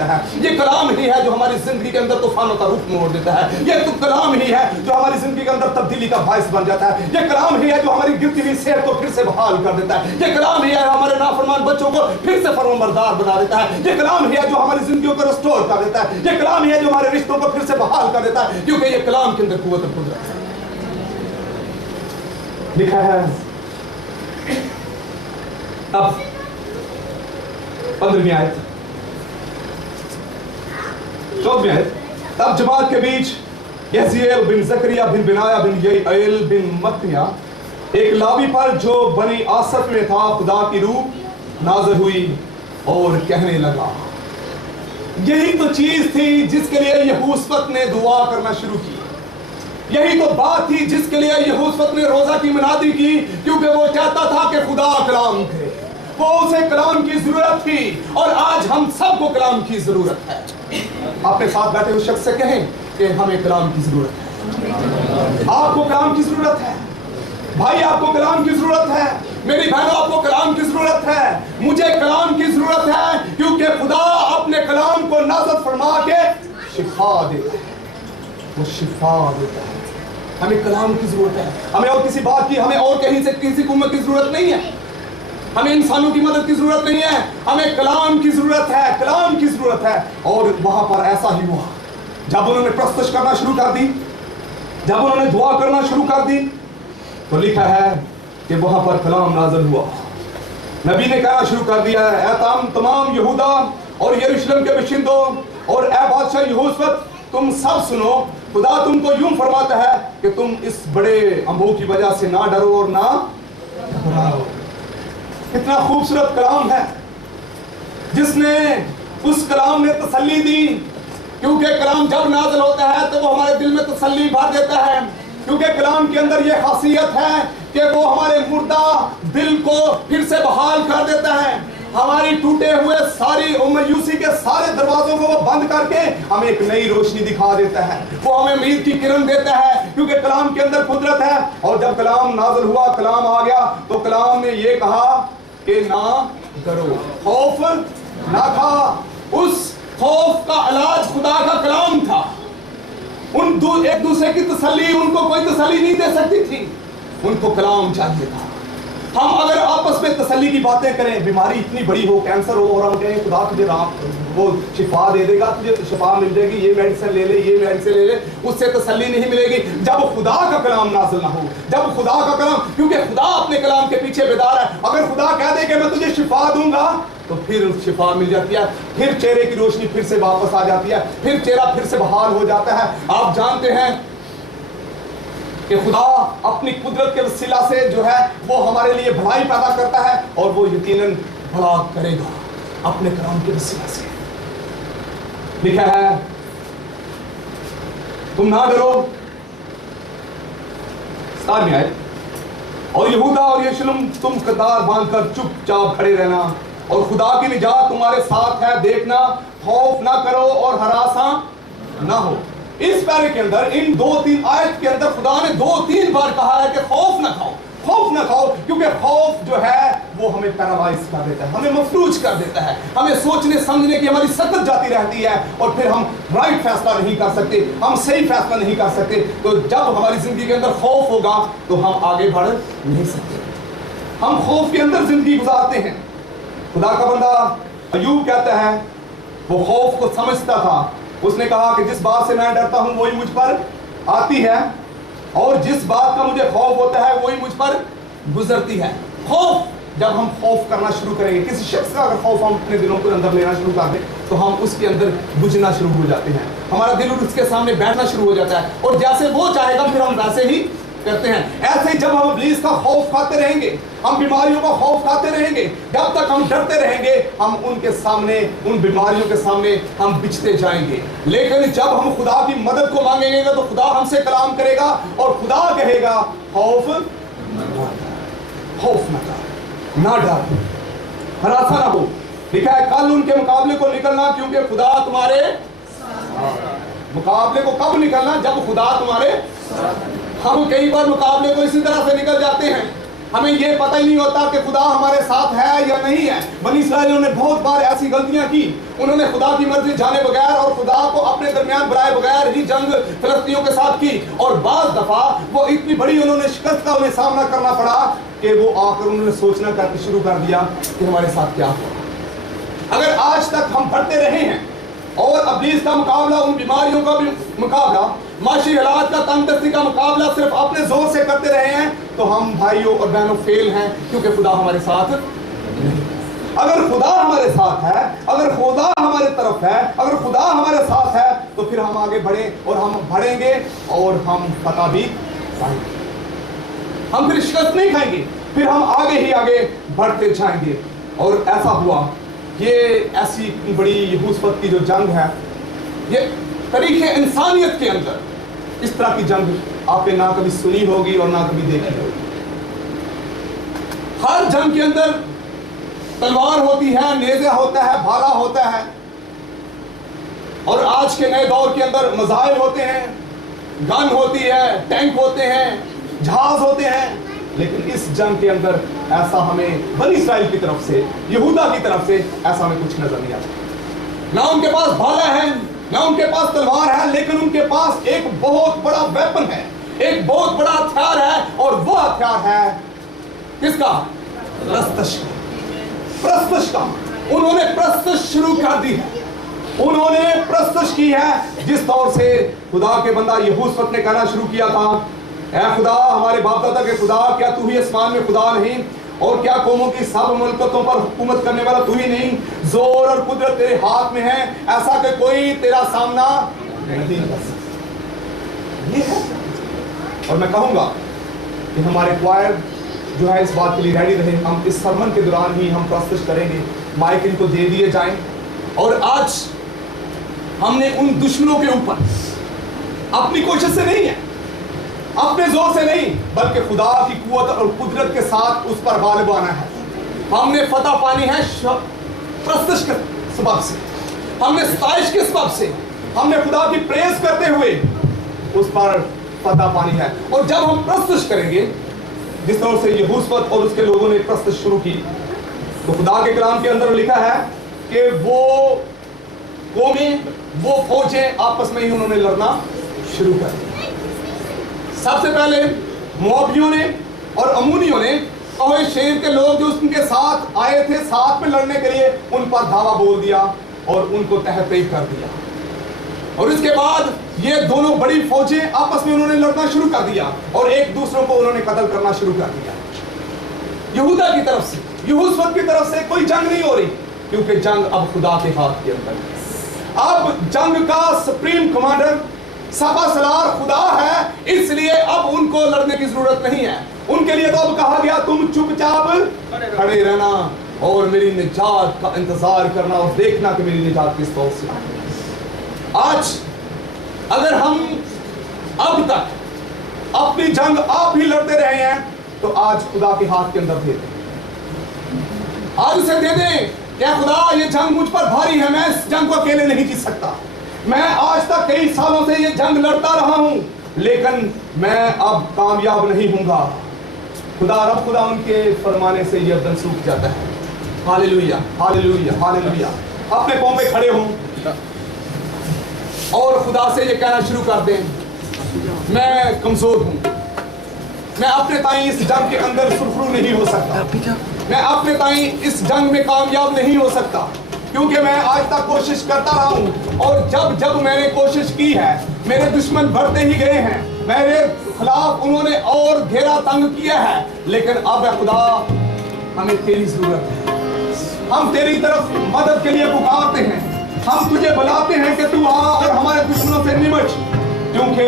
دیتا ہے. یہ کلام ہی ہے جو ہماری زندگی کے اندر طوفانوں کا رخ موڑ دیتا ہے. یہ تو کلام ہی ہے جو ہماری زندگی کے اندر تبدیلی کا باعث بن جاتا ہے. یہ کلام ہی ہے جو ہماری گرتی ہوئی صحت کو پھر سے بحال کر دیتا ہے. یہ کلام ہی ہے ہمارے نافرمان بچوں کو پھر سے فرمانبردار بنا دیتا ہے. یہ کلام ہی ہے جو ہماری زندگیوں کو ریسٹور کر دیتا ہے. یہ کلام ہی ہے جو ہمارے رشتوں کو پھر سے بحال کر دیتا ہے, کیونکہ یہ کلام کے اندر قوت اور قدرت ہے. لکھا ہے اب 15ویں آیت 14ویں آیت, تب جماعت کے بیچ یحزیل بن زکریا بن بنایا بن یعیل بن متنیا ایک لاوی پر جو بنی آصف میں تھا خدا کی روح نازل ہوئی اور کہنے لگا. یہی تو چیز تھی جس کے لیے یہوشفت نے دعا کرنا شروع کی. یہی تو بات تھی جس کے لیے یہوشفت نے روزہ کی منادی کی, کیونکہ وہ چاہتا تھا کہ خدا کلام کرے. وہ اسے کلام کی ضرورت تھی, اور آج ہم سب کو کلام کی ضرورت ہے. اپنے ساتھ بیٹھے ہوئے شخص سے کہیں کہ ہمیں کلام کی ضرورت ہے. آپ کو کلام کی ضرورت ہے بھائی, آپ کو کلام کی ضرورت ہے. میری بہنوں, آپ کو کلام کی ضرورت ہے. مجھے کلام کی ضرورت ہے, کیونکہ خدا اپنے کلام کو نازل فرما کے شفا دیتا ہے. وہ شفا دیتا ہے. ہمیں کلام کی ضرورت ہے. ہمیں اور کسی بات کی, ہمیں اور کہیں سے کسی قوت کی ضرورت نہیں ہے. ہمیں انسانوں کی مدد کی ضرورت نہیں ہے. ہمیں کلام کی ضرورت ہے. کلام کی ضرورت ہے. اور وہاں پر ایسا ہی ہوا. جب انہوں نے پرستش کرنا شروع کر دی, جب انہوں نے دعا کرنا شروع کر دی, تو لکھا ہے کہ وہاں پر کلام نازل ہوا. نبی نے کہنا شروع کر دیا ہے, اے تمام یہودا اور یروشلم کے باشندوں اور اے بادشاہ یہوشفت, تم سب سنو. خدا تم کو یوں فرماتا ہے کہ تم اس بڑے انبوہ کی وجہ سے نہ ڈرو اور نہ گھبراؤ. کتنا خوبصورت کلام ہے جس نے اس کلام نے تسلی دی, کیونکہ کلام جب نازل ہوتا ہے تو وہ ہمارے دل میں تسلی بھر دیتا ہے. کیونکہ کلام کے اندر یہ خاصیت ہے کہ وہ ہمارے مردہ دل کو پھر سے بحال کر دیتا ہے. ہماری ٹوٹے ہوئے ساری مایوسی کے سارے دروازوں کو وہ بند کر کے ہمیں ایک نئی روشنی دکھا دیتا ہے. وہ ہمیں امید کی کرن دیتا ہے, کیونکہ کلام کے اندر قدرت ہے. اور جب کلام نازل ہوا, کلام آ گیا, تو کلام نے یہ کہا کہ نہ ڈرو, خوف نہ کھا. اس خوف کا علاج خدا کا کلام تھا. ایک دوسرے کی تسلی, ان کو کوئی تسلی نہیں دے سکتی تھی, ان کو کلام چاہیے تھا. ہم اگر آپس میں تسلی کی باتیں کریں, بیماری اتنی بڑی ہو, کینسر ہو, اور ہم کہیں خدا تجھے وہ شفا دے دے گا, تجھے شفا مل جائے گی, یہ میڈیسن لے لے, یہ میڈیسن لے لے, اس سے تسلی نہیں ملے گی جب خدا کا کلام نازل نہ ہو. جب خدا کا کلام, کیونکہ خدا اپنے کلام کے پیچھے بیدار ہے. اگر خدا کہہ دے کہ میں تجھے شفا دوں گا, تو پھر شفا مل جاتی ہے, پھر چہرے کی روشنی پھر سے واپس آ جاتی ہے, پھر چہرہ پھر سے بحال ہو جاتا ہے. آپ جانتے ہیں کہ خدا اپنی قدرت کے وسیلہ سے جو ہے وہ ہمارے لیے بھلائی پیدا کرتا ہے, اور وہ یقیناً بھلا کرے گا اپنے کلام کے وسیلہ سے. لکھا ہے تم نہ ڈرو. 17ویں آیت, اور یہودا اور یروشلم تم قطار باندھ کر چپ چاپ کھڑے رہنا, اور خدا کی نجات تمہارے ساتھ ہے, دیکھنا خوف نہ کرو اور ہراساں نہ ہو. اس پیرے کے اندر, ان 2-3 آیت کے اندر خدا نے 2-3 بار کہا ہے کہ خوف نہ کھاؤ, خوف نہ کھاؤ, کیونکہ خوف جو ہے وہ ہمیں پیرالائز کر دیتا ہے, ہمیں مفلوج کر دیتا ہے, ہمیں سوچنے سمجھنے کی ہماری سکت جاتی رہتی ہے, اور پھر ہم رائٹ فیصلہ نہیں کر سکتے, ہم صحیح فیصلہ نہیں کر سکتے. تو جب ہماری زندگی کے اندر خوف ہوگا تو ہم آگے بڑھ نہیں سکتے. ہم خوف کے اندر زندگی گزارتے ہیں. خدا کا بندہ ایوب کہتا ہے وہ خوف کو سمجھتا تھا. اس نے کہا کہ جس بات سے میں ڈرتا ہوں وہی مجھ پر آتی ہے, اور جس بات کا مجھے خوف ہوتا ہے وہی مجھ پر گزرتی ہے. خوف, جب ہم خوف کرنا شروع کریں گے, کسی شخص کا اگر خوف ہم اپنے دلوں کے اندر لینا شروع کر دیں, تو ہم اس کے اندر بجھنا شروع ہو جاتے ہیں. ہمارا دل اس کے سامنے بیٹھنا شروع ہو جاتا ہے, اور جیسے وہ چاہے گا پھر ہم ویسے ہی کرتے ہیں. ایسے ہی جب ہم ابلیس کا خوف کھاتے رہیں گے, ہم بیماریوں کا خوف کھاتے رہیں گے, جب تک ہم ڈرتے رہیں گے, ہم ان کے سامنے, ان بیماریوں کے سامنے ہم بچتے جائیں گے. لیکن جب ہم خدا کی مدد کو مانگیں گے تو خدا ہم سے کلام کرے گا, اور خدا کہے گا خوف نہ کر, نہ ڈر, ہراساں نہ ہو. لکھا ہے کل ان کے مقابلے کو نکلنا, کیونکہ خدا تمہارے مقابلے کو کب نکلنا, جب خدا تمہارے. ہم کئی بار مقابلے کو اسی طرح سے نکل جاتے ہیں ہمیں یہ پتہ ہی نہیں ہوتا کہ خدا ہمارے ساتھ ہے یا نہیں ہے۔ بنی اسرائیلیوں نے بہت بار ایسی غلطیاں کی، انہوں نے خدا کی مرضی جانے بغیر اور خدا کو اپنے درمیان بلائے بغیر ہی جنگ فلسطینیوں کے ساتھ کی، اور بعض دفعہ وہ اتنی بڑی انہوں نے شکست کا انہیں سامنا کرنا پڑا کہ وہ آ کر انہوں نے سوچنا شروع کر دیا کہ ہمارے ساتھ کیا ہوا۔ اگر آج تک ہم بڑھتے رہے ہیں اور ابلیس کا مقابلہ، ان بیماریوں کا بھی مقابلہ، معاشی حالات کا تنگ دستی کا مقابلہ صرف اپنے زور سے کرتے رہے ہیں تو ہم بھائیوں اور بہنوں فیل ہیں، کیونکہ خدا ہمارے ساتھ نہیں۔ اگر خدا ہمارے ساتھ ہے، اگر خدا ہمارے طرف ہے، اگر خدا ہمارے ساتھ ہے تو پھر ہم آگے بڑھیں اور ہم بڑھیں گے اور ہم فتح بھی پائیں گے۔ ہم پھر شکست نہیں کھائیں گے، پھر ہم آگے ہی آگے بڑھتے جائیں گے۔ اور ایسا ہوا، یہ ایسی بڑی یہوذفت کی جو جنگ ہے، یہ تاریخ انسانیت کے اندر اس طرح کی جنگ آپ نے نہ کبھی سنی ہوگی اور نہ کبھی دیکھی ہوگی۔ ہر جنگ کے اندر تلوار ہوتی ہے، نیزہ ہوتا ہے، بھالا ہوتا ہے، اور آج کے نئے دور کے اندر میزائل ہوتے ہیں، گن ہوتی ہے، ٹینک ہوتے ہیں، جہاز ہوتے ہیں، لیکن اس جنگ کے اندر ایسا ہمیں بنی اسرائیل کی طرف سے، یہودا کی طرف سے ایسا ہمیں کچھ نظر نہیں آتا۔ نہ ان کے پاس بھالا ہے، نہ ان کے پاس تلوار ہے، لیکن ان کے پاس ایک بہت بڑا ویپن ہے، ایک بہت بڑا ہتھیار ہے، اور وہ ہتھیار ہے کس کا؟ پرستش کا۔ پرستش کا انہوں نے پرستش شروع کر دی ہے، انہوں نے پرستش کی ہے، جس طور سے خدا کے بندہ یہوذفت نے کہنا شروع کیا تھا، اے خدا ہمارے باپ دادا کے خدا، کیا تو ہی آسمان میں خدا نہیں؟ اور کیا قوموں کی سب مملکتوں پر حکومت کرنے والا تو ہی نہیں؟ زور اور قدرت تیرے ہاتھ میں ہے، ایسا کہ کوئی تیرا سامنا نہیں کر سکتا۔ یہ ہے، اور میں کہوں گا کہ ہمارے کوائر جو ہے اس بات کے لیے ریڈی رہے، ہم اس سرمن کے دوران ہی ہم پرستش کریں گے، مائک ان کو دے دیے جائیں، اور آج ہم نے ان دشمنوں کے اوپر اپنی کوشش سے نہیں ہے، اپنے زور سے نہیں، بلکہ خدا کی قوت اور قدرت کے ساتھ اس پر غالب آنا ہے۔ ہم نے فتح پانی ہے پرستش کے سبب سے، ہم نے ستائش کے سبب سے، ہم نے خدا کی پریز کرتے ہوئے اس پر فتح پانی ہے۔ اور جب ہم پرستش کریں گے جس طرح سے یہوذفت اور اس کے لوگوں نے پرستش شروع کی، تو خدا کے کلام کے اندر لکھا ہے کہ وہ قومیں، وہ فوجیں آپس میں ہی انہوں نے لڑنا شروع کر دیا۔ سب سے پہلے موابیوں نے اور امونیوں نے، اور شیر کے لوگ جو ان کے ساتھ آئے تھے ساتھ میں لڑنے کے لیے، ان پر دھاوا بول دیا اور ان کو تحت تیب کر دیا، اور اس کے بعد یہ دونوں بڑی فوجیں آپس میں انہوں نے لڑنا شروع کر دیا اور ایک دوسروں کو انہوں نے قتل کرنا شروع کر دیا۔ یہودا کی طرف سے، یہوذفت کی طرف سے کوئی جنگ نہیں ہو رہی، کیونکہ جنگ اب خدا کے ہاتھ کے اندر ہے۔ اب جنگ کا سپریم کمانڈر سپا سالار خدا ہے، اس لیے اب ان کو لڑنے کی ضرورت نہیں ہے۔ ان کے لیے تو اب کہا گیا تم چپ چاپ کھڑے رہنا اور میری نجات کا انتظار کرنا اور دیکھنا کہ میری نجات کس طور سے آئے۔ آج اگر ہم اب تک اپنی جنگ آپ ہی لڑتے رہے ہیں تو آج خدا کے ہاتھ کے اندر دے دیں، آج اسے دے دیں کہ خدا یہ جنگ مجھ پر بھاری ہے، میں اس جنگ کو اکیلے نہیں جیت سکتا، میں آج تک کئی سالوں سے یہ جنگ لڑتا رہا ہوں لیکن میں اب کامیاب نہیں ہوں گا۔ خدا رب خدا ان کے فرمانے سے یہ منسوخ جاتا ہے۔ Hallelujah, hallelujah, hallelujah. اپنے پاؤں پہ کھڑے ہوں اور خدا سے یہ کہنا شروع کر دیں، میں کمزور ہوں، میں اپنے تائیں اس جنگ کے اندر سرخرو نہیں ہو سکتا، میں اپنے تائیں اس جنگ میں کامیاب نہیں ہو سکتا، کیونکہ میں آج تک کوشش کرتا رہا ہوں، اور جب میں نے کوشش کی ہے میرے دشمن بڑھتے ہی گئے ہیں، میرے خلاف انہوں نے اور گھیرا تنگ کیا ہے، لیکن اب خدا ہمیں تیری ضرورت ہے، ہم تیری طرف مدد کے لیے پکارتے ہیں، ہم تجھے بلاتے ہیں کہ تو آ اور ہمارے دشمنوں سے نمٹ، کیونکہ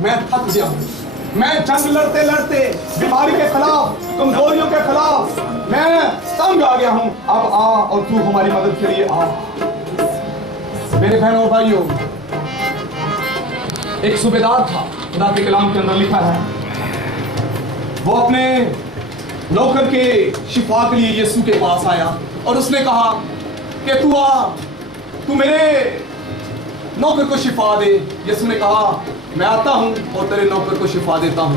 میں تھک گیا ہوں، میں جنگ لڑتے لڑتے بیماری کے خلاف، کمزوریوں کے خلاف میں تنگ آ گیا ہوں، اب آ اور تو ہماری مدد کے لیے آ۔ میرے بہنوں اور بھائیوں، ایک صوبیدار تھا، خدا کے کلام کے اندر لکھا ہے، وہ اپنے نوکر کے شفا کے لیے یسوع کے پاس آیا اور اس نے کہا کہ تو آ، تو میرے نوکر کو شفا دے۔ یسوع نے کہا میں آتا ہوں اور تیرے نوکر کو شفا دیتا ہوں۔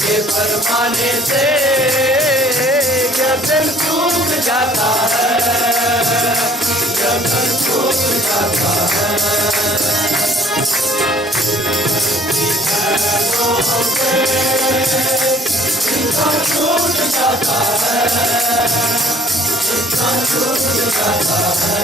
کے فرمانے سے یہ دل ٹوٹ جاتا ہے، یہ دل ٹوٹ جاتا ہے۔ انسان ٹوٹ جاتا ہے، انسان ٹوٹ جاتا ہے۔